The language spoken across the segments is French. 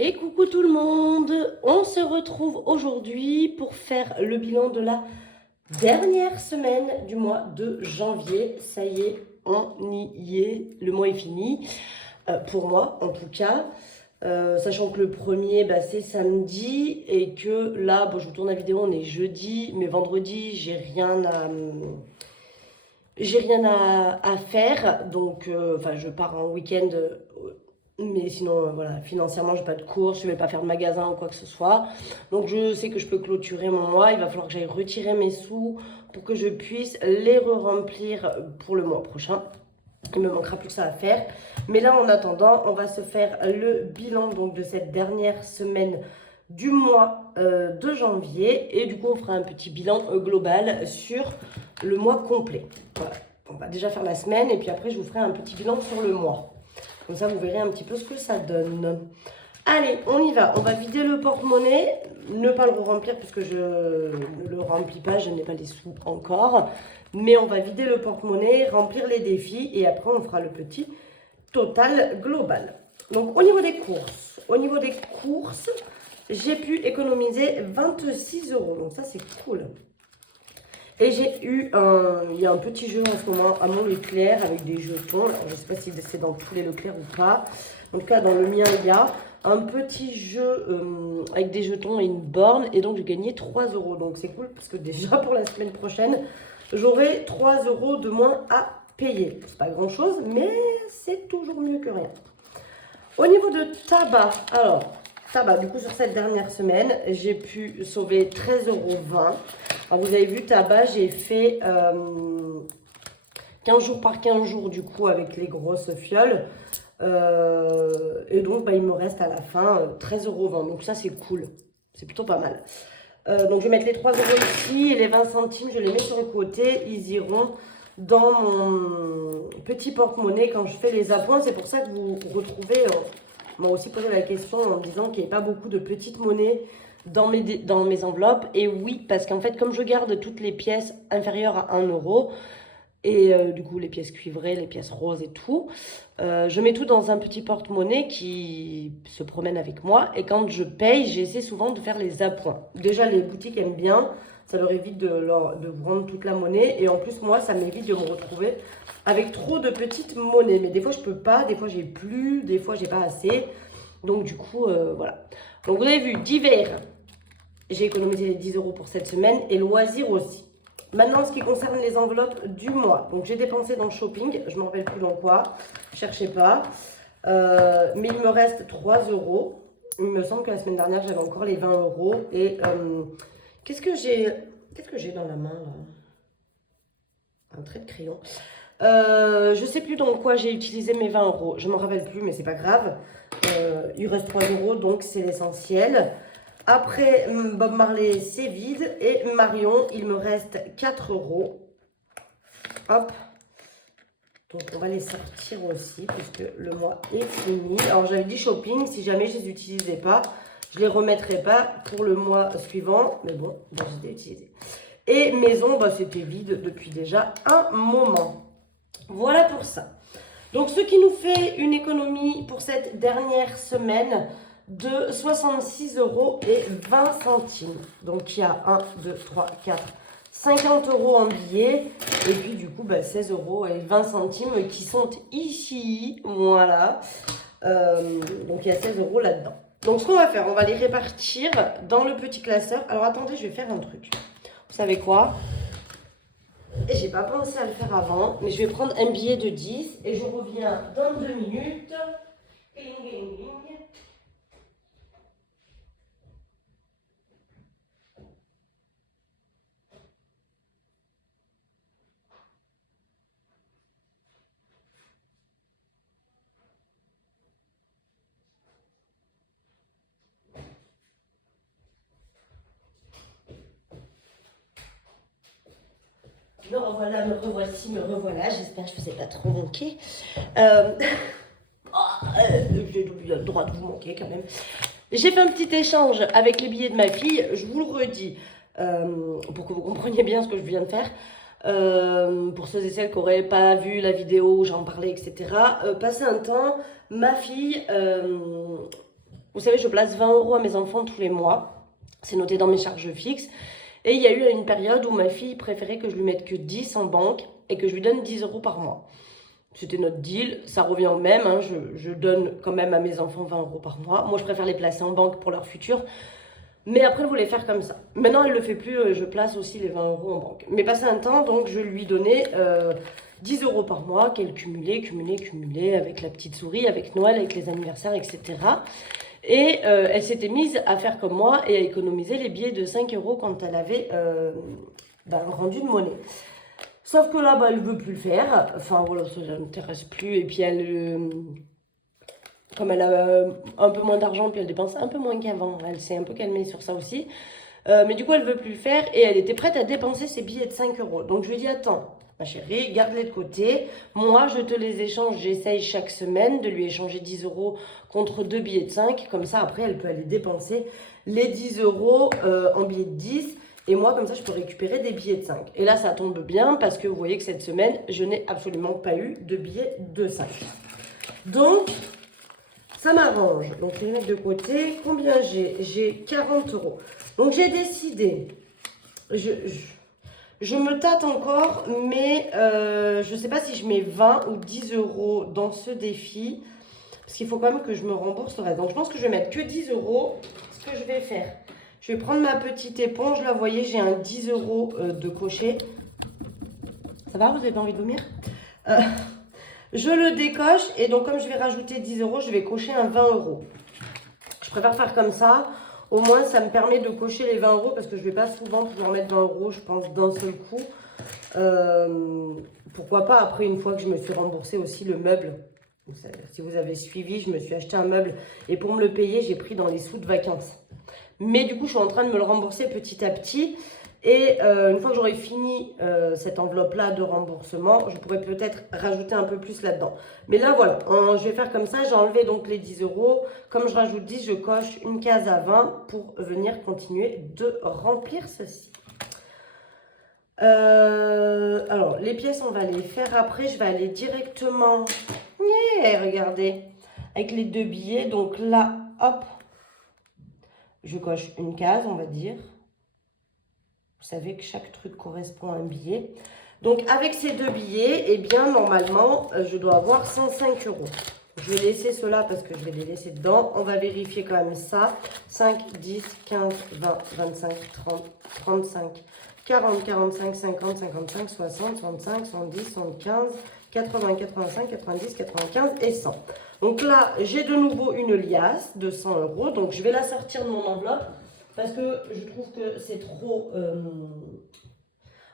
Et coucou tout le monde, on se retrouve aujourd'hui pour faire le bilan de la dernière semaine du mois de janvier. Ça y est, on y est, le mois est fini, pour moi en tout cas. Sachant que le premier c'est samedi et que là, bon, je vous tourne la vidéo, on est jeudi, mais vendredi j'ai rien à faire, donc enfin je pars en week-end, mais sinon voilà, financièrement j'ai pas de courses, je vais pas faire de magasin ou quoi que ce soit. Donc je sais que je peux clôturer mon mois, il va falloir que j'aille retirer mes sous pour que je puisse les re-remplir pour le mois prochain. Il me manquera plus que ça à faire. Mais là, en attendant, on va se faire le bilan donc, de cette dernière semaine du mois de janvier. Et du coup, on fera un petit bilan global sur le mois complet. Voilà. On va déjà faire la semaine et puis après, je vous ferai un petit bilan sur le mois. Comme ça, vous verrez un petit peu ce que ça donne. Allez, on y va. On va vider le porte-monnaie. Ne pas le remplir puisque je ne le remplis pas. Je n'ai pas les sous encore. Mais on va vider le porte-monnaie, remplir les défis et après, on fera le petit total global. Donc, au niveau des courses, j'ai pu économiser 26 euros. Donc, ça, c'est cool. Et j'ai eu il y a un petit jeu en ce moment à mon Leclerc avec des jetons. Alors, je ne sais pas si c'est dans tous les Leclerc ou pas. En tout cas, dans le mien, il y a un petit jeu avec des jetons et une borne. Et donc, j'ai gagné 3 euros. Donc, c'est cool parce que déjà pour la semaine prochaine, j'aurai 3 euros de moins à payer. C'est pas grand chose, mais c'est toujours mieux que rien. Au niveau de tabac, alors, tabac, du coup, sur cette dernière semaine, j'ai pu sauver 13,20 euros. Alors, vous avez vu, tabac, j'ai fait 15 jours par 15 jours, du coup, avec les grosses fioles. Et donc, il me reste à la fin 13,20 €. Donc, ça, c'est cool. C'est plutôt pas mal. Donc, je vais mettre les 3 euros ici et les 20 centimes, je les mets sur le côté. Ils iront dans mon petit porte-monnaie quand je fais les appoints. C'est pour ça que vous retrouvez, on m'a aussi posé la question en me disant qu'il n'y avait pas beaucoup de petites monnaies dans mes enveloppes. Et oui, parce qu'en fait, comme je garde toutes les pièces inférieures à 1 euro, et du coup les pièces cuivrées, les pièces roses et tout, je mets tout dans un petit porte-monnaie qui se promène avec moi. Et quand je paye, j'essaie souvent de faire les appoints. Déjà, les boutiques aiment bien. Ça leur évite de vous rendre toute la monnaie. Et en plus, moi, ça m'évite de me retrouver avec trop de petites monnaies. Mais des fois, je peux pas. Des fois, j'ai plus. Des fois, j'ai pas assez. Donc, du coup, voilà. Donc, vous avez vu, divers. J'ai économisé les 10 euros pour cette semaine. Et loisirs aussi. Maintenant, ce qui concerne les enveloppes du mois. Donc, j'ai dépensé dans le shopping. Je ne me rappelle plus dans quoi. Cherchez pas. Mais il me reste 3 euros. Il me semble que la semaine dernière, j'avais encore les 20 euros. Et qu'est-ce que j'ai dans la main là? Un trait de crayon. Je sais plus dans quoi j'ai utilisé mes 20 euros. Je ne me rappelle plus, mais c'est pas grave. Il reste 3 euros, donc c'est l'essentiel. Après, Bob Marley, c'est vide. Et Marion, il me reste 4 euros. Hop. Donc, on va les sortir aussi, puisque le mois est fini. Alors, j'avais dit shopping. Si jamais je ne les utilisais pas, je ne les remettrai pas pour le mois suivant. Mais bon, je les ai utilisés. Et maison, c'était vide depuis déjà un moment. Voilà pour ça. Donc, ce qui nous fait une économie pour cette dernière semaine de 66,20 euros. Donc, il y a 1, 2, 3, 4, 50 euros en billets. Et puis, du coup, 16 euros et 20 centimes qui sont ici. Voilà. Donc, il y a 16 euros là-dedans. Donc, ce qu'on va faire, on va les répartir dans le petit classeur. Alors, attendez, je vais faire un truc. Vous savez quoi? Et j'ai pas pensé à le faire avant, mais je vais prendre un billet de 10 et je reviens dans 2 minutes. Cling, cling, cling. Me revoilà, me revoici, me revoilà. J'espère que je ne vous ai pas trop manqué. J'ai le droit de vous manquer quand même. J'ai fait un petit échange avec les billets de ma fille. Je vous le redis pour que vous compreniez bien ce que je viens de faire. Pour ceux et celles qui n'auraient pas vu la vidéo où j'en parlais, etc. Passé un temps, ma fille Vous savez, je place 20 € à mes enfants tous les mois. C'est noté dans mes charges fixes. Et il y a eu une période où ma fille préférait que je lui mette que 10 en banque et que je lui donne 10 € par mois. C'était notre deal, ça revient au même, hein. Je donne quand même à mes enfants 20 € par mois. Moi, je préfère les placer en banque pour leur futur. Mais après, elle voulait faire comme ça. Maintenant, elle ne le fait plus, je place aussi les 20 € en banque. Mais passé un temps, donc, je lui donnais 10 € par mois qu'elle cumulait avec la petite souris, avec Noël, avec les anniversaires, etc. Et elle s'était mise à faire comme moi et à économiser les billets de 5 € quand elle avait rendu de monnaie. Sauf que là, elle ne veut plus le faire. Enfin, voilà, ça ne l'intéresse plus. Et puis, comme elle a un peu moins d'argent, puis elle dépense un peu moins qu'avant. Elle s'est un peu calmée sur ça aussi. Mais du coup, elle ne veut plus le faire. Et elle était prête à dépenser ses billets de 5 €. Donc, je lui ai dit, attends, ma chérie, garde-les de côté. Moi, je te les échange. J'essaye chaque semaine de lui échanger 10 € contre 2 billets de 5. Comme ça, après, elle peut aller dépenser les 10 € en billets de 10. Et moi, comme ça, je peux récupérer des billets de 5. Et là, ça tombe bien parce que vous voyez que cette semaine, je n'ai absolument pas eu de billets de 5. Donc, ça m'arrange. Donc, je vais les mettre de côté. Combien j'ai? J'ai 40 €. Donc, j'ai décidé. Je me tâte encore, mais je ne sais pas si je mets 20 ou 10 € dans ce défi. Parce qu'il faut quand même que je me rembourse le reste. Donc, je pense que je vais mettre que 10 €. Ce que je vais faire, je vais prendre ma petite éponge. Là, vous voyez, j'ai un 10 € de cocher. Ça va? Vous n'avez pas envie de vomir? Je le décoche. Et donc, comme je vais rajouter 10 €, je vais cocher un 20 €. Je préfère faire comme ça. Au moins, ça me permet de cocher les 20 € parce que je ne vais pas souvent pouvoir mettre 20 €, je pense, d'un seul coup. Pourquoi pas après, une fois que je me suis remboursé aussi le meuble. Si vous avez suivi, je me suis acheté un meuble. Et pour me le payer, j'ai pris dans les sous de vacances. Mais du coup, je suis en train de me le rembourser petit à petit. Et une fois que j'aurai fini cette enveloppe-là de remboursement, je pourrais peut-être rajouter un peu plus là-dedans. Mais là, voilà, je vais faire comme ça. J'ai enlevé donc les 10 €. Comme je rajoute 10, je coche une case à 20 pour venir continuer de remplir ceci. Alors, les pièces, on va les faire après. Je vais aller directement, regardez, avec les 2 billets. Donc là, hop, je coche une case, on va dire. Vous savez que chaque truc correspond à un billet. Donc, avec ces 2 billets, eh bien, normalement, je dois avoir 105 €. Je vais laisser cela parce que je vais les laisser dedans. On va vérifier quand même ça. 5, 10, 15, 20, 25, 30, 35, 40, 45, 50, 55, 60, 65, 70, 75, 80, 85, 90, 95 et 100. Donc là, j'ai de nouveau une liasse de 100 €. Donc, je vais la sortir de mon enveloppe. Parce que je trouve que c'est trop...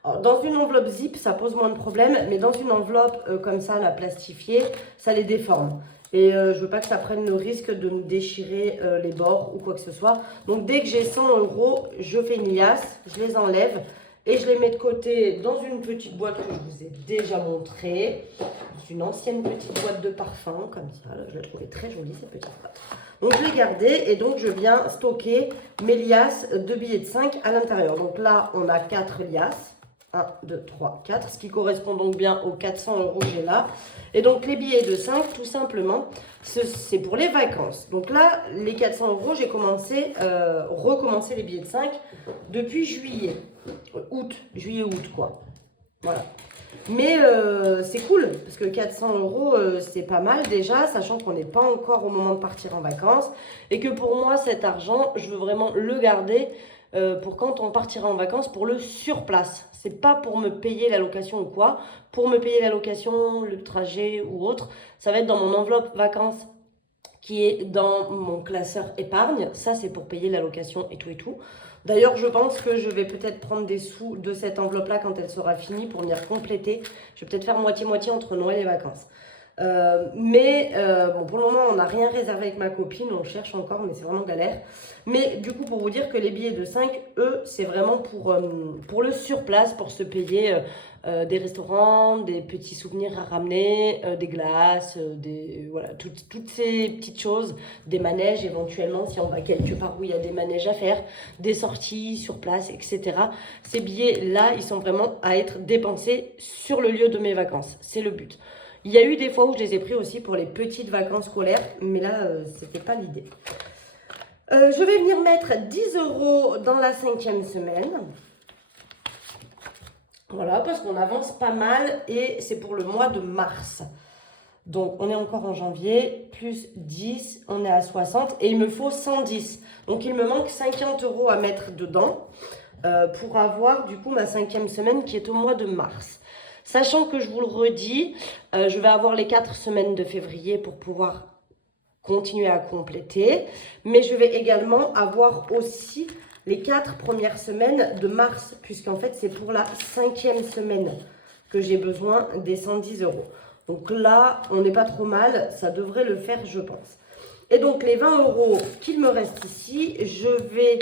Alors, dans une enveloppe zip, ça pose moins de problèmes. Mais dans une enveloppe comme ça, la plastifiée, ça les déforme. Et je ne veux pas que ça prenne le risque de me déchirer les bords ou quoi que ce soit. Donc, dès que j'ai 100 €, je fais une liasse, je les enlève. Et je les mets de côté dans une petite boîte que je vous ai déjà montrée. C'est une ancienne petite boîte de parfum, comme ça. Là, je la trouvais très jolie, cette petite boîte. Donc, je l'ai gardée et donc, je viens stocker mes liasses de billets de 5 à l'intérieur. Donc là, on a 4 liasses. 1, 2, 3, 4. Ce qui correspond donc bien aux 400 € que j'ai là. Et donc, les billets de 5, tout simplement, c'est pour les vacances. Donc là, les 400 €, j'ai recommencé les billets de 5 depuis juillet. Juillet-août, quoi. Voilà. Mais c'est cool, parce que 400 €, c'est pas mal déjà, sachant qu'on n'est pas encore au moment de partir en vacances. Et que pour moi, cet argent, je veux vraiment le garder pour quand on partira en vacances, pour le surplace. C'est pas pour me payer la location ou quoi. Pour me payer la location, le trajet ou autre, ça va être dans mon enveloppe vacances qui est dans mon classeur épargne. Ça, c'est pour payer la location et tout et tout. D'ailleurs, je pense que je vais peut-être prendre des sous de cette enveloppe-là quand elle sera finie pour venir compléter. Je vais peut-être faire moitié-moitié entre Noël et vacances. Bon, pour le moment, on n'a rien réservé avec ma copine. On cherche encore, mais c'est vraiment galère. Mais du coup, pour vous dire que les billets de 5, eux, c'est vraiment pour le surplace, pour se payer des restaurants, des petits souvenirs à ramener, des glaces, voilà, toutes ces petites choses, des manèges éventuellement, si on va quelque part où il y a des manèges à faire, des sorties sur place, etc. Ces billets-là, ils sont vraiment à être dépensés sur le lieu de mes vacances. C'est le but. Il y a eu des fois où je les ai pris aussi pour les petites vacances scolaires, mais là, c'était pas l'idée. Je vais venir mettre 10 € dans la 5e semaine. Voilà, parce qu'on avance pas mal et c'est pour le mois de mars. Donc, on est encore en janvier, plus 10, on est à 60 et il me faut 110. Donc, il me manque 50 € à mettre dedans pour avoir du coup ma 5e semaine qui est au mois de mars. Sachant que je vous le redis, je vais avoir les 4 semaines de février pour pouvoir continuer à compléter. Mais je vais également avoir aussi les 4 premières semaines de mars, puisqu'en fait, c'est pour la 5e semaine que j'ai besoin des 110 €. Donc là, on n'est pas trop mal, ça devrait le faire, je pense. Et donc, les 20 € qu'il me reste ici, je vais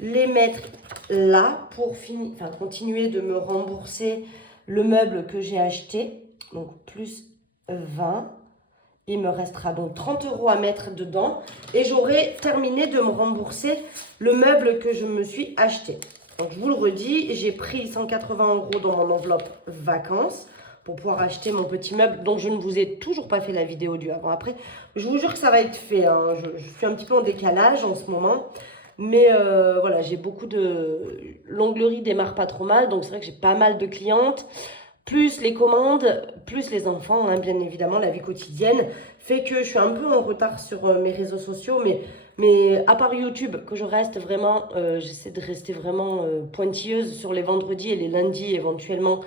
les mettre là pour continuer de me rembourser le meuble que j'ai acheté. Donc, plus 20. Il me restera donc 30 € à mettre dedans et j'aurai terminé de me rembourser le meuble que je me suis acheté. Donc, je vous le redis, j'ai pris 180 € dans mon enveloppe vacances pour pouvoir acheter mon petit meuble dont je ne vous ai toujours pas fait la vidéo du avant-après. Je vous jure que ça va être fait, hein. Je suis un petit peu en décalage en ce moment. Mais voilà, j'ai beaucoup de... L'onglerie démarre pas trop mal, donc c'est vrai que j'ai pas mal de clientes. Plus les commandes, plus les enfants, hein, bien évidemment, la vie quotidienne, fait que je suis un peu en retard sur mes réseaux sociaux. Mais à part YouTube, que je reste vraiment, j'essaie de rester vraiment pointilleuse sur les vendredis et les lundis éventuellement,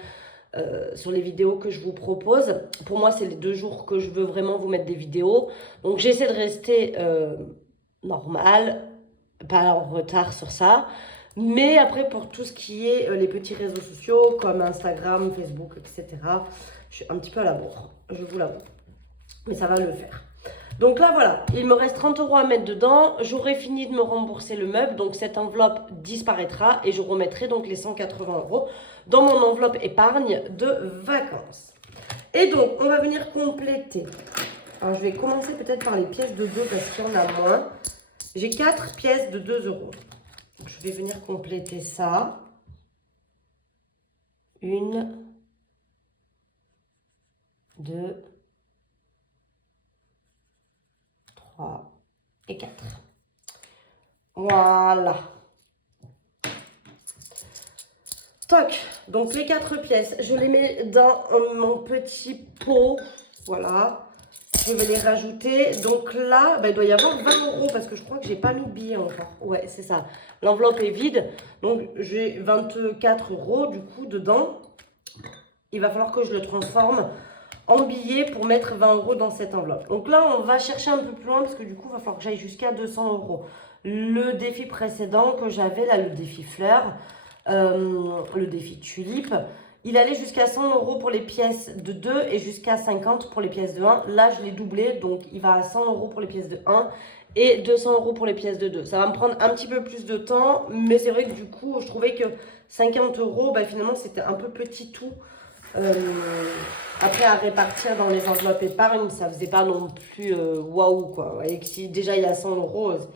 sur les vidéos que je vous propose. Pour moi, c'est les 2 jours que je veux vraiment vous mettre des vidéos. Donc, j'essaie de rester normale, pas en retard sur ça. Mais après, pour tout ce qui est les petits réseaux sociaux, comme Instagram, Facebook, etc., je suis un petit peu à la bourre, je vous l'avoue. Mais ça va le faire. Donc là, voilà, il me reste 30 € à mettre dedans. J'aurai fini de me rembourser le meuble. Donc, cette enveloppe disparaîtra et je remettrai donc les 180 € dans mon enveloppe épargne de vacances. Et donc, on va venir compléter. Alors, je vais commencer peut-être par les pièces de 2 parce qu'il y en a moins. J'ai 4 pièces de 2 €. Donc, je vais venir compléter ça. 1, 2, 3 et 4. Voilà. Toc. Donc, les 4 pièces, je les mets dans mon petit pot. Voilà. Je vais les rajouter. Donc là, il doit y avoir 20 € parce que je crois que j'ai pas mis de billets encore. Ouais, c'est ça. L'enveloppe est vide. Donc, j'ai 24 € du coup dedans. Il va falloir que je le transforme en billets pour mettre 20 € dans cette enveloppe. Donc là, on va chercher un peu plus loin parce que du coup, il va falloir que j'aille jusqu'à 200 €. Le défi précédent que j'avais, là, le défi fleurs, le défi tulipe, il allait jusqu'à 100 € pour les pièces de 2 et jusqu'à 50 € pour les pièces de 1. Là, je l'ai doublé, donc il va à 100 € pour les pièces de 1 et 200 € pour les pièces de 2. Ça va me prendre un petit peu plus de temps, mais c'est vrai que du coup, je trouvais que 50 € finalement, c'était un peu petit tout. Après, à répartir dans les enveloppes épargne, ça faisait pas non plus waouh, quoi. Vous voyez que si déjà il y a 100 €,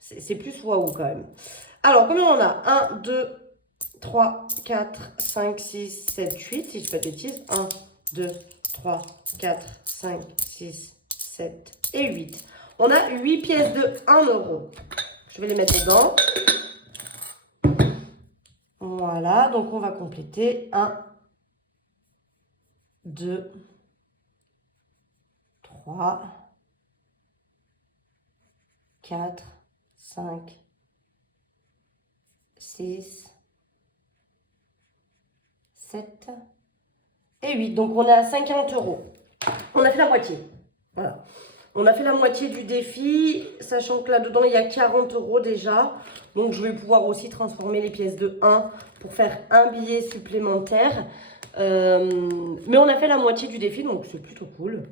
c'est plus waouh quand même. Alors, combien on a? 1, 2, 3, 4, 5, 6, 7, 8, si je ne fais pas de bêtises. 1, 2, 3, 4, 5, 6, 7 et 8. On a 8 pièces de 1 €. Je vais les mettre dedans. Voilà, donc on va compléter 1, 2, 3, 4, 5, 6, 7 et 8. Donc, on est à 50 €. On a fait la moitié. Voilà. On a fait la moitié du défi, sachant que là-dedans, il y a 40 € déjà. Donc, je vais pouvoir aussi transformer les pièces de 1 pour faire un billet supplémentaire. Mais on a fait la moitié du défi, donc c'est plutôt cool.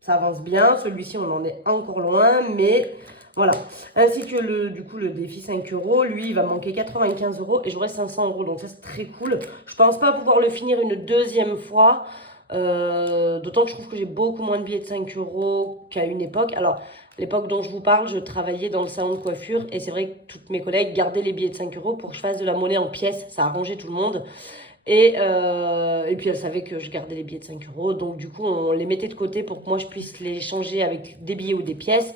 Ça avance bien. Celui-ci, on en est encore loin, mais voilà. Ainsi que le défi 5 €, lui, il va manquer 95 € et j'aurai 500 €. Donc ça, c'est très cool. Je pense pas pouvoir le finir une deuxième fois. D'autant que je trouve que j'ai beaucoup moins de billets de 5 € qu'à une époque. Alors, l'époque dont je vous parle, je travaillais dans le salon de coiffure et c'est vrai que toutes mes collègues gardaient les billets de 5 € pour que je fasse de la monnaie en pièces. Ça arrangeait tout le monde. Et puis elle savait que je gardais les billets de 5 €. Donc du coup, on les mettait de côté pour que moi je puisse les changer avec des billets ou des pièces.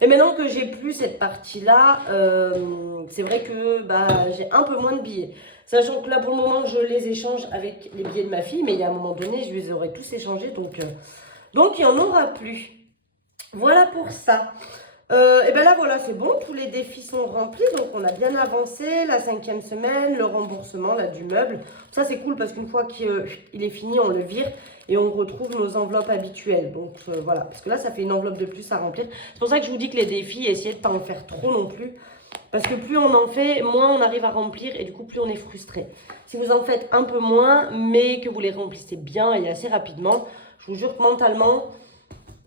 Et maintenant que j'ai plus cette partie-là, c'est vrai que bah, j'ai un peu moins de billets. Sachant que là, pour le moment, je les échange avec les billets de ma fille, mais il y a un moment donné, je les aurais tous échangés, donc il n'y en aura plus. Voilà pour ça. Et ben là, voilà, c'est bon, tous les défis sont remplis, donc on a bien avancé, la 5e semaine, le remboursement là, du meuble. Ça, c'est cool parce qu'une fois qu'il est fini, on le vire et on retrouve nos enveloppes habituelles. Donc voilà, parce que là, ça fait une enveloppe de plus à remplir. C'est pour ça que je vous dis que les défis, essayez de ne pas en faire trop non plus. Parce que plus on en fait, moins on arrive à remplir et du coup, plus on est frustré. Si vous en faites un peu moins, mais que vous les remplissez bien et assez rapidement, je vous jure que mentalement,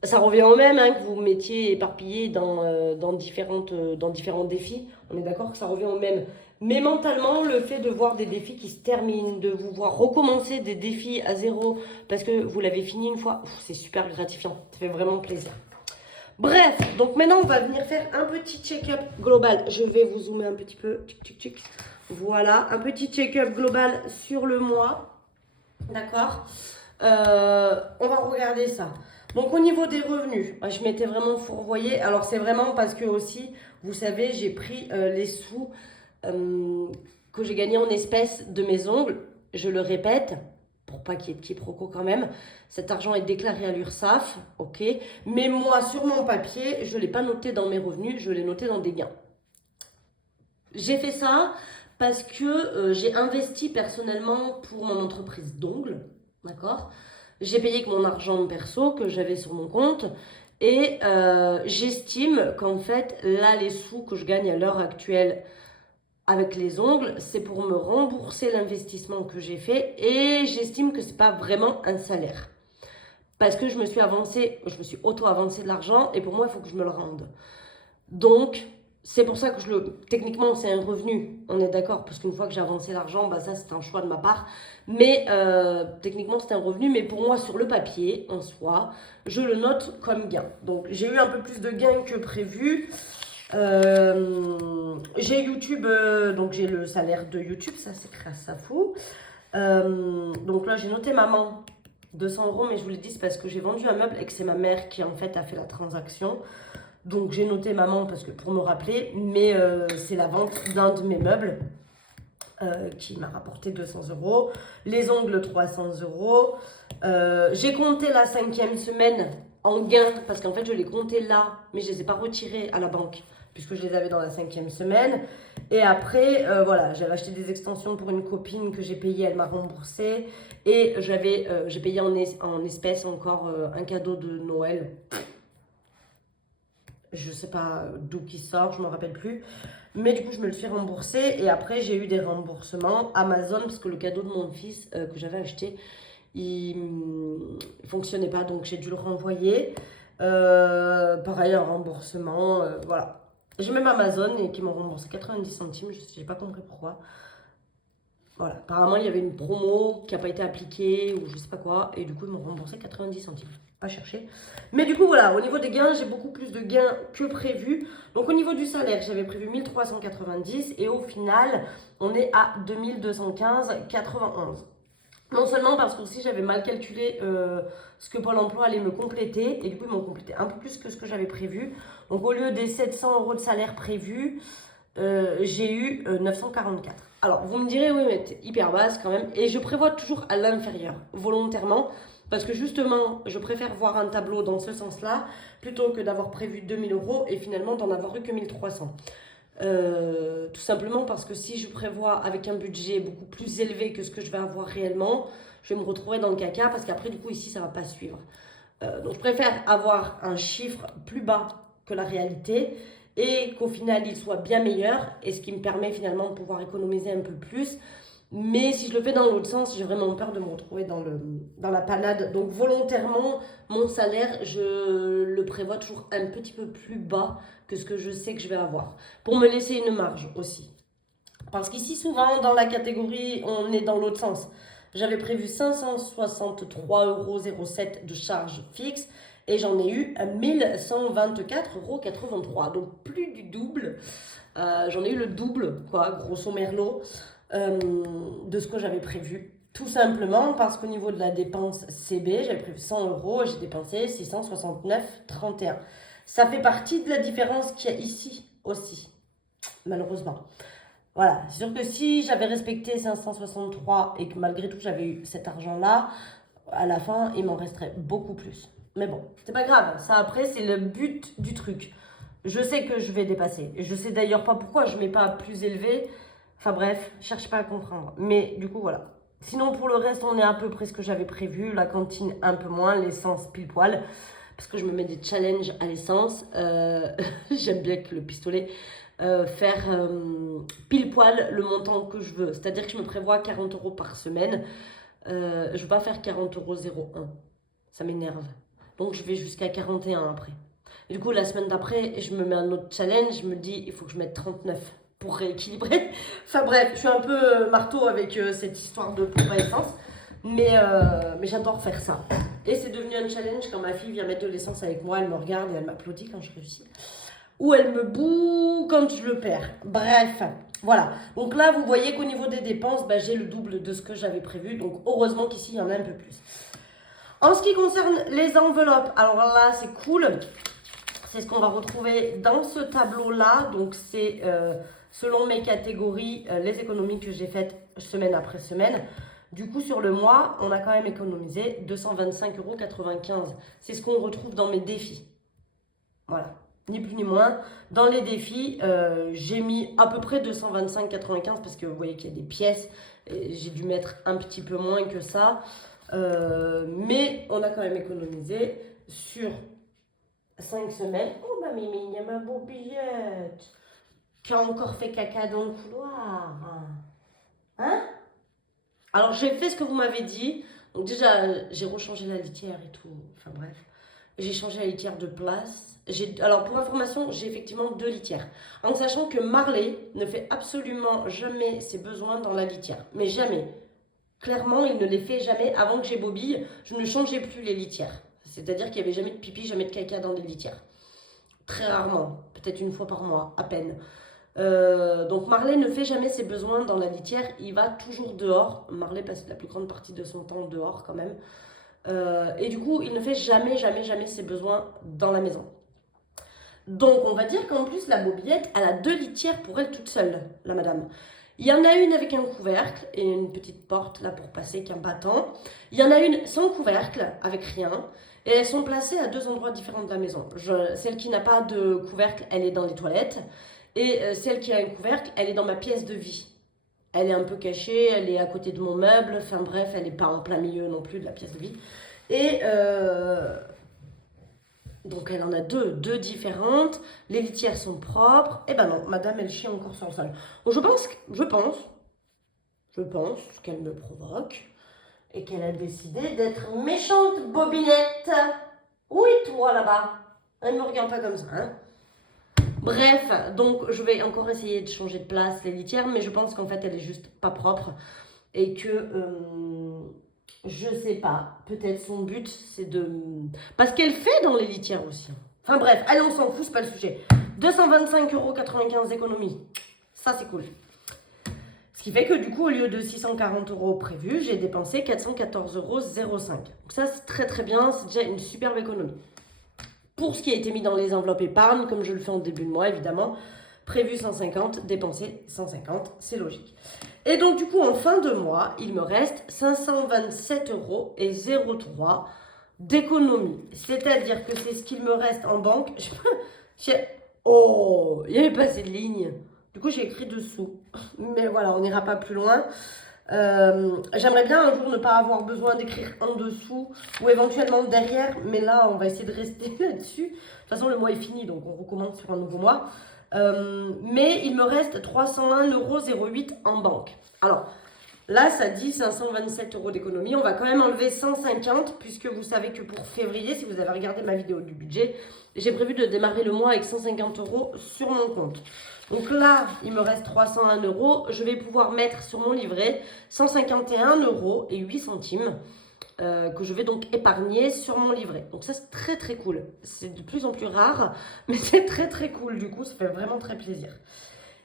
ça revient au même, hein, que vous vous mettiez éparpillé dans différents défis. On est d'accord que ça revient au même. Mais mentalement, le fait de voir des défis qui se terminent, de vous voir recommencer des défis à zéro parce que vous l'avez fini une fois, c'est super gratifiant. Ça fait vraiment plaisir. Bref, donc maintenant, on va venir faire un petit check-up global. Je vais vous zoomer un petit peu. Tchic, tchic, tchic. Voilà, un petit check-up global sur le mois. D'accord. On va regarder ça. Donc au niveau des revenus, je m'étais vraiment fourvoyée. Alors c'est vraiment parce que aussi, vous savez, j'ai pris les sous que j'ai gagnés en espèces de mes ongles. Je le répète, pour pas qu'il y ait de quiproquo quand même. Cet argent est déclaré à l'URSSAF, ok. Mais moi, sur mon papier, je ne l'ai pas noté dans mes revenus, je l'ai noté dans des gains. J'ai fait ça parce que j'ai investi personnellement pour mon entreprise d'ongles, d'accord. J'ai payé avec mon argent perso que j'avais sur mon compte et j'estime qu'en fait, là, les sous que je gagne à l'heure actuelle avec les ongles, c'est pour me rembourser l'investissement que j'ai fait et j'estime que ce n'est pas vraiment un salaire. Parce que je me suis auto-avancé de l'argent et pour moi, il faut que je me le rende. Donc, c'est pour ça que techniquement, c'est un revenu, on est d'accord, parce qu'une fois que j'ai avancé l'argent, bah ça, c'est un choix de ma part. Mais techniquement, c'est un revenu, mais pour moi, sur le papier, en soi, je le note comme gain. Donc, j'ai eu un peu plus de gains que prévu. J'ai YouTube, donc j'ai le salaire de YouTube, ça, c'est grâce à vous. Donc là, j'ai noté maman, 200 €, mais je vous l'ai dit, c'est parce que j'ai vendu un meuble et que c'est ma mère qui, en fait, a fait la transaction. Donc j'ai noté maman parce que pour me rappeler, mais c'est la vente d'un de mes meubles qui m'a rapporté 200 €. Les ongles 300 €. J'ai compté la 5e semaine en gain parce qu'en fait je les comptais là, mais je ne les ai pas retirés à la banque puisque je les avais dans la 5e semaine. Et après, voilà, j'avais acheté des extensions pour une copine que j'ai payé, elle m'a remboursé. Et j'ai payé en espèces encore un cadeau de Noël. Je sais pas d'où qui sort, je me rappelle plus. Mais du coup, je me le suis remboursé. Et après, j'ai eu des remboursements Amazon parce que le cadeau de mon fils que j'avais acheté, il fonctionnait pas. Donc, j'ai dû le renvoyer. Pareil, un remboursement. Voilà. J'ai même Amazon et qui m'ont remboursé 90 centimes. Je n'ai pas compris pourquoi. Voilà. Apparemment, il y avait une promo qui n'a pas été appliquée ou je sais pas quoi. Et du coup, ils m'ont remboursé 90 centimes. Pas chercher. Mais du coup, voilà, au niveau des gains, j'ai beaucoup plus de gains que prévu. Donc, au niveau du salaire, j'avais prévu 1390 et au final, on est à 2215,91. Non seulement parce que aussi j'avais mal calculé ce que Pôle emploi allait me compléter et du coup, ils m'ont complété un peu plus que ce que j'avais prévu. Donc, au lieu des 700 € de salaire prévu, j'ai eu 944. Alors, vous me direz, oui, mais t'es hyper basse quand même. Et je prévois toujours à l'inférieur, volontairement. Parce que justement, je préfère voir un tableau dans ce sens-là, plutôt que d'avoir prévu 2000 € et finalement d'en avoir eu que 1300. Tout simplement parce que si je prévois avec un budget beaucoup plus élevé que ce que je vais avoir réellement, je vais me retrouver dans le caca parce qu'après, du coup, ici, ça ne va pas suivre. Donc, je préfère avoir un chiffre plus bas que la réalité et qu'au final, il soit bien meilleur et ce qui me permet finalement de pouvoir économiser un peu plus. Mais si je le fais dans l'autre sens, j'ai vraiment peur de me retrouver dans la panade. Donc volontairement, mon salaire, je le prévois toujours un petit peu plus bas que ce que je sais que je vais avoir. Pour me laisser une marge aussi. Parce qu'ici, souvent, dans la catégorie, on est dans l'autre sens. J'avais prévu 563,07 € de charges fixes et j'en ai eu 1124,83 €. Donc plus du double. J'en ai eu le double, quoi, grosso merlot. De ce que j'avais prévu. Tout simplement parce qu'au niveau de la dépense CB, j'avais prévu 100 € et j'ai dépensé 669,31 €. Ça fait partie de la différence qu'il y a ici aussi, malheureusement. Voilà, c'est sûr que si j'avais respecté 563 et que malgré tout j'avais eu cet argent-là, à la fin, il m'en resterait beaucoup plus. Mais bon, c'est pas grave. Ça, après, c'est le but du truc. Je sais que je vais dépasser. Et je sais d'ailleurs pas pourquoi je mets pas plus élevé. Enfin bref, cherche pas à comprendre. Mais du coup, voilà. Sinon, pour le reste, on est à peu près ce que j'avais prévu. La cantine, un peu moins. L'essence, pile poil. Parce que je me mets des challenges à l'essence. J'aime bien que le pistolet... faire pile poil le montant que je veux. C'est-à-dire que je me prévois 40 € par semaine. Je ne veux pas faire 40,01 €. Ça m'énerve. Donc, je vais jusqu'à 41 après. Et du coup, la semaine d'après, je me mets un autre challenge. Je me dis, il faut que je mette 39 pour rééquilibrer. Enfin bref, je suis un peu marteau avec cette histoire de pompe à essence. Mais j'adore faire ça. Et c'est devenu un challenge quand ma fille vient mettre de l'essence avec moi. Elle me regarde et elle m'applaudit quand je réussis. Ou elle me boue quand je le perds. Bref, voilà. Donc là, vous voyez qu'au niveau des dépenses, bah, j'ai le double de ce que j'avais prévu. Donc heureusement qu'ici, il y en a un peu plus. En ce qui concerne les enveloppes, alors là, c'est cool. C'est ce qu'on va retrouver dans ce tableau-là. Donc c'est selon mes catégories, les économies que j'ai faites semaine après semaine. Du coup, sur le mois, on a quand même économisé 225,95 €. C'est ce qu'on retrouve dans mes défis. Voilà. Ni plus ni moins. Dans les défis, j'ai mis à peu près 225,95 parce que vous voyez qu'il y a des pièces. J'ai dû mettre un petit peu moins que ça. Mais on a quand même économisé sur 5 semaines. Oh ma mimi, il y a ma boubillette qui a encore fait caca dans le couloir. Hein? Alors j'ai fait ce que vous m'avez dit. Donc déjà, j'ai rechangé la litière et tout. Enfin bref. J'ai changé la litière de place. Alors pour information, j'ai effectivement 2 litières. En sachant que Marley ne fait absolument jamais ses besoins dans la litière. Mais jamais. Clairement, il ne les fait jamais. Avant que j'ai Bobby, je ne changeais plus les litières. C'est-à-dire qu'il n'y avait jamais de pipi, jamais de caca dans les litières. Très rarement. Peut-être une fois par mois, à peine. Donc Marley ne fait jamais ses besoins dans la litière. Il va toujours dehors. Marley passe la plus grande partie de son temps dehors quand même. Et du coup, il ne fait jamais ses besoins dans la maison. Donc, on va dire qu'en plus, la bobillette, elle a 2 litières pour elle toute seule, la madame. Il y en a une avec un couvercle et une petite porte là pour passer qu'un battant. Il y en a une sans couvercle, avec rien. Et elles sont placées à 2 endroits différents de la maison. Celle qui n'a pas de couvercle, elle est dans les toilettes. Et celle qui a un couvercle, elle est dans ma pièce de vie. Elle est un peu cachée, elle est à côté de mon meuble. Enfin bref, elle n'est pas en plein milieu non plus de la pièce de vie. Et donc elle en a deux différentes. Les litières sont propres. Et ben non, madame, elle chie encore sur le sol. Donc je pense qu'elle me provoque. Et qu'elle a décidé d'être méchante bobinette. Oui, toi là-bas. Elle ne me regarde pas comme ça, hein. Bref, donc je vais encore essayer de changer de place les litières, mais je pense qu'en fait elle est juste pas propre et que je sais pas, peut-être son but c'est de... Parce qu'elle fait dans les litières aussi. Enfin bref, allez on s'en fout, c'est pas le sujet. 225,95 € d'économie, ça c'est cool. Ce qui fait que du coup au lieu de 640 € prévus, j'ai dépensé 414,05 €. Donc ça c'est très très bien, c'est déjà une superbe économie. Pour ce qui a été mis dans les enveloppes épargne, comme je le fais en début de mois évidemment, prévu 150, dépensé 150, c'est logique. Et donc du coup en fin de mois, il me reste 527,03 € d'économie. C'est-à-dire que c'est ce qu'il me reste en banque. Oh, il n'y avait pas assez de lignes. Du coup j'ai écrit dessous. Mais voilà, on n'ira pas plus loin. J'aimerais bien un jour ne pas avoir besoin d'écrire en dessous ou éventuellement derrière, mais là on va essayer de rester là-dessus. De toute façon le mois est fini donc on recommence sur un nouveau mois. Mais il me reste 301,08 € en banque. Alors là ça dit 527 € d'économie, on va quand même enlever 150 puisque vous savez que pour février, si vous avez regardé ma vidéo du budget, j'ai prévu de démarrer le mois avec 150 € sur mon compte. Donc là, il me reste 301 €. Je vais pouvoir mettre sur mon livret 151,08 € que je vais donc épargner sur mon livret. Donc ça, c'est très très cool. C'est de plus en plus rare, mais c'est très très cool. Du coup, ça fait vraiment très plaisir.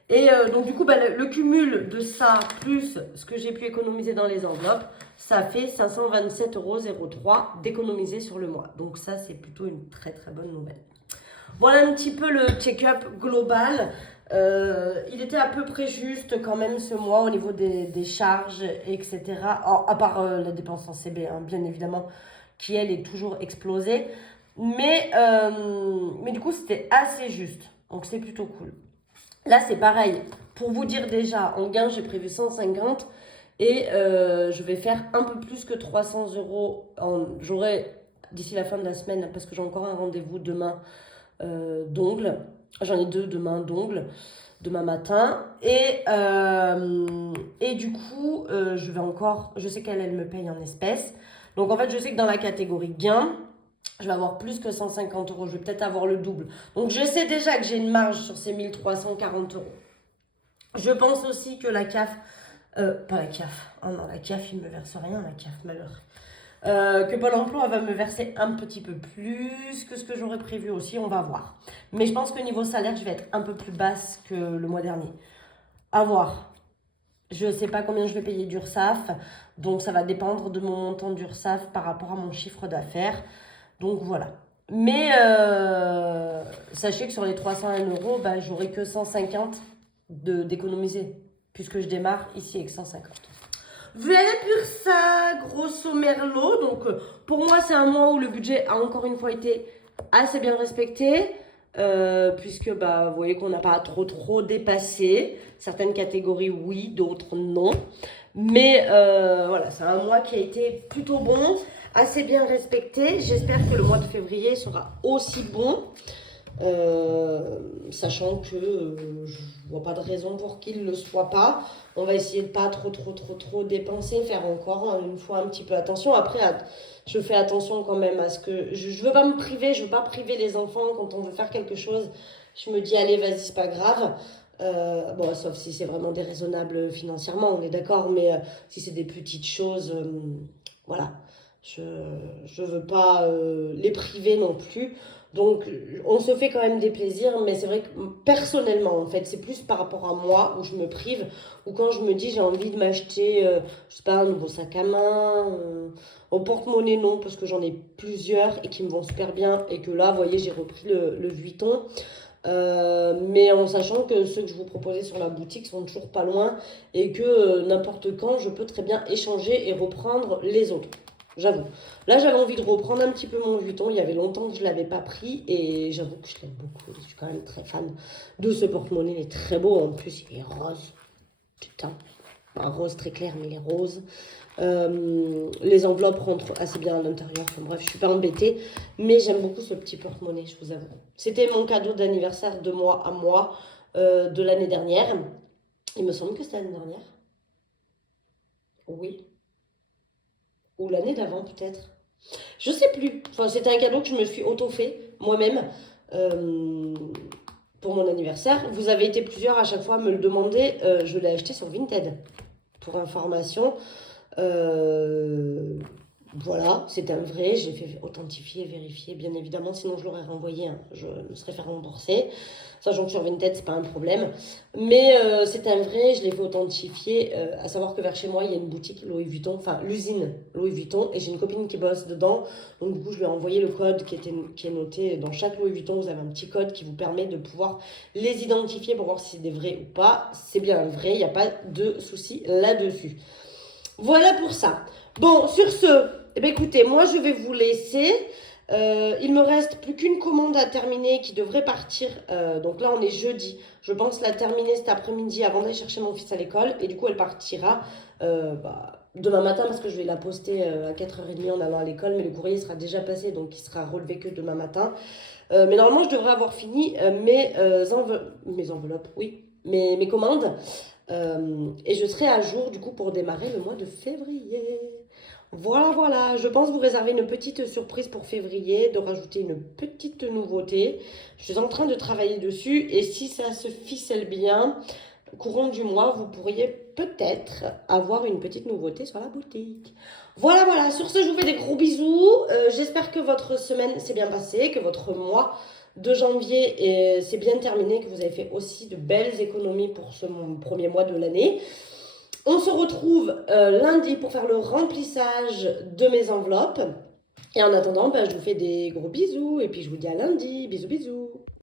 Et donc du coup, le cumul de ça plus ce que j'ai pu économiser dans les enveloppes, ça fait 527,03 € d'économiser sur le mois. Donc ça, c'est plutôt une très très bonne nouvelle. Voilà un petit peu le check-up global. Il était à peu près juste quand même ce mois au niveau des charges, etc. À part la dépense en CB, hein, bien évidemment, qui elle est toujours explosée. Mais du coup, c'était assez juste. Donc, c'est plutôt cool. Là, c'est pareil. Pour vous dire déjà, en gain, j'ai prévu 150 et je vais faire un peu plus que 300 euros. J'aurai d'ici la fin de la semaine, parce que j'ai encore un rendez-vous demain d'ongles. J'en ai deux demain d'ongles, demain matin. Et du coup, je sais qu'elle me paye en espèces. Donc en fait, je sais que dans la catégorie gain, je vais avoir plus que 150 euros. Je vais peut-être avoir le double. Donc je sais déjà que j'ai une marge sur ces 1340 euros. Je pense aussi que la CAF, pas la CAF, oh non, la CAF, il me verse rien, la CAF, malheur. Que Pôle emploi va me verser un petit peu plus que ce que j'aurais prévu aussi, on va voir. Mais je pense que niveau salaire, je vais être un peu plus basse que le mois dernier. À voir. Je ne sais pas combien je vais payer d'URSSAF, donc ça va dépendre de mon montant d'URSSAF par rapport à mon chiffre d'affaires. Donc voilà. Mais sachez que sur les 301 euros, bah, j'aurai que 150 d'économiser, puisque je démarre ici avec 150. Voilà pour ça, grosso merlot. Donc pour moi, c'est un mois où le budget a encore une fois été assez bien respecté. Puisque bah, vous voyez qu'on n'a pas trop dépassé. Certaines catégories, oui, d'autres, non. Mais voilà, c'est un mois qui a été plutôt bon, assez bien respecté. J'espère que le mois de février sera aussi bon. Sachant que je vois pas de raison pour qu'il ne le soit pas. On va essayer de pas trop dépenser, faire encore une fois un petit peu attention. Après, je fais attention quand même à ce que... Je veux pas me priver, je veux pas priver les enfants quand on veut faire quelque chose. Je me dis, allez, vas-y, c'est pas grave. Bon, sauf si c'est vraiment déraisonnable financièrement, on est d'accord, mais si c'est des petites choses, voilà. Je veux pas les priver non plus. Donc, on se fait quand même des plaisirs, mais c'est vrai que personnellement, en fait, c'est plus par rapport à moi où je me prive, ou quand je me dis j'ai envie de m'acheter, je sais pas, un nouveau sac à main, au porte-monnaie, non, parce que j'en ai plusieurs et qui me vont super bien, et que là, vous voyez, j'ai repris le Vuitton. Mais en sachant que ceux que je vous proposais sur la boutique sont toujours pas loin et que n'importe quand, je peux très bien échanger et reprendre les autres. J'avoue. Là, j'avais envie de reprendre un petit peu mon Vuitton. Il y avait longtemps que je ne l'avais pas pris et j'avoue que je l'aime beaucoup. Je suis quand même très fan de ce porte-monnaie. Il est très beau. En plus, il est rose. Putain. Un rose très clair, mais il est rose. Les enveloppes rentrent assez bien à l'intérieur. Enfin bref, je suis pas embêtée. Mais j'aime beaucoup ce petit porte-monnaie, je vous avoue. C'était mon cadeau d'anniversaire de moi à moi de l'année dernière. Il me semble que c'était l'année dernière. Oui. Ou l'année d'avant peut-être. Je sais plus. Enfin, c'était un cadeau que je me suis auto-fait moi-même pour mon anniversaire. Vous avez été plusieurs à chaque fois à me le demander. Je l'ai acheté sur Vinted. Pour information. Voilà, c'était un vrai. J'ai fait authentifier, vérifier, bien évidemment. Sinon, je l'aurais renvoyé. Hein. Je me serais fait rembourser. Sachant que sur Vinted, c'est pas un problème. Mais c'est un vrai. Je l'ai fait authentifier. À savoir que vers chez moi, il y a une boutique Louis Vuitton. Enfin, l'usine Louis Vuitton. Et j'ai une copine qui bosse dedans. Donc, du coup, je lui ai envoyé le code qui est noté dans chaque Louis Vuitton. Vous avez un petit code qui vous permet de pouvoir les identifier pour voir si c'est des vrais ou pas. C'est bien un vrai. Il n'y a pas de souci là-dessus. Voilà pour ça. Bon, sur ce, eh bien, écoutez, moi je vais vous laisser. Il me reste plus qu'une commande à terminer qui devrait partir. Donc là, on est jeudi. Je pense la terminer cet après-midi avant d'aller chercher mon fils à l'école. Et du coup, elle partira demain matin parce que je vais la poster à 4h30 en allant à l'école. Mais le courrier sera déjà passé, donc il sera relevé que demain matin. Mais normalement, je devrais avoir fini mes enveloppes, oui, mes commandes. Et je serai à jour du coup pour démarrer le mois de février. Voilà, je pense vous réserver une petite surprise pour février, de rajouter une petite nouveauté. Je suis en train de travailler dessus et si ça se ficelle bien, courant du mois, vous pourriez peut-être avoir une petite nouveauté sur la boutique. Voilà, sur ce, je vous fais des gros bisous. J'espère que votre semaine s'est bien passée, que votre mois de janvier s'est bien terminé, que vous avez fait aussi de belles économies pour ce premier mois de l'année. On se retrouve lundi pour faire le remplissage de mes enveloppes. Et en attendant, je vous fais des gros bisous et puis je vous dis à lundi. Bisous.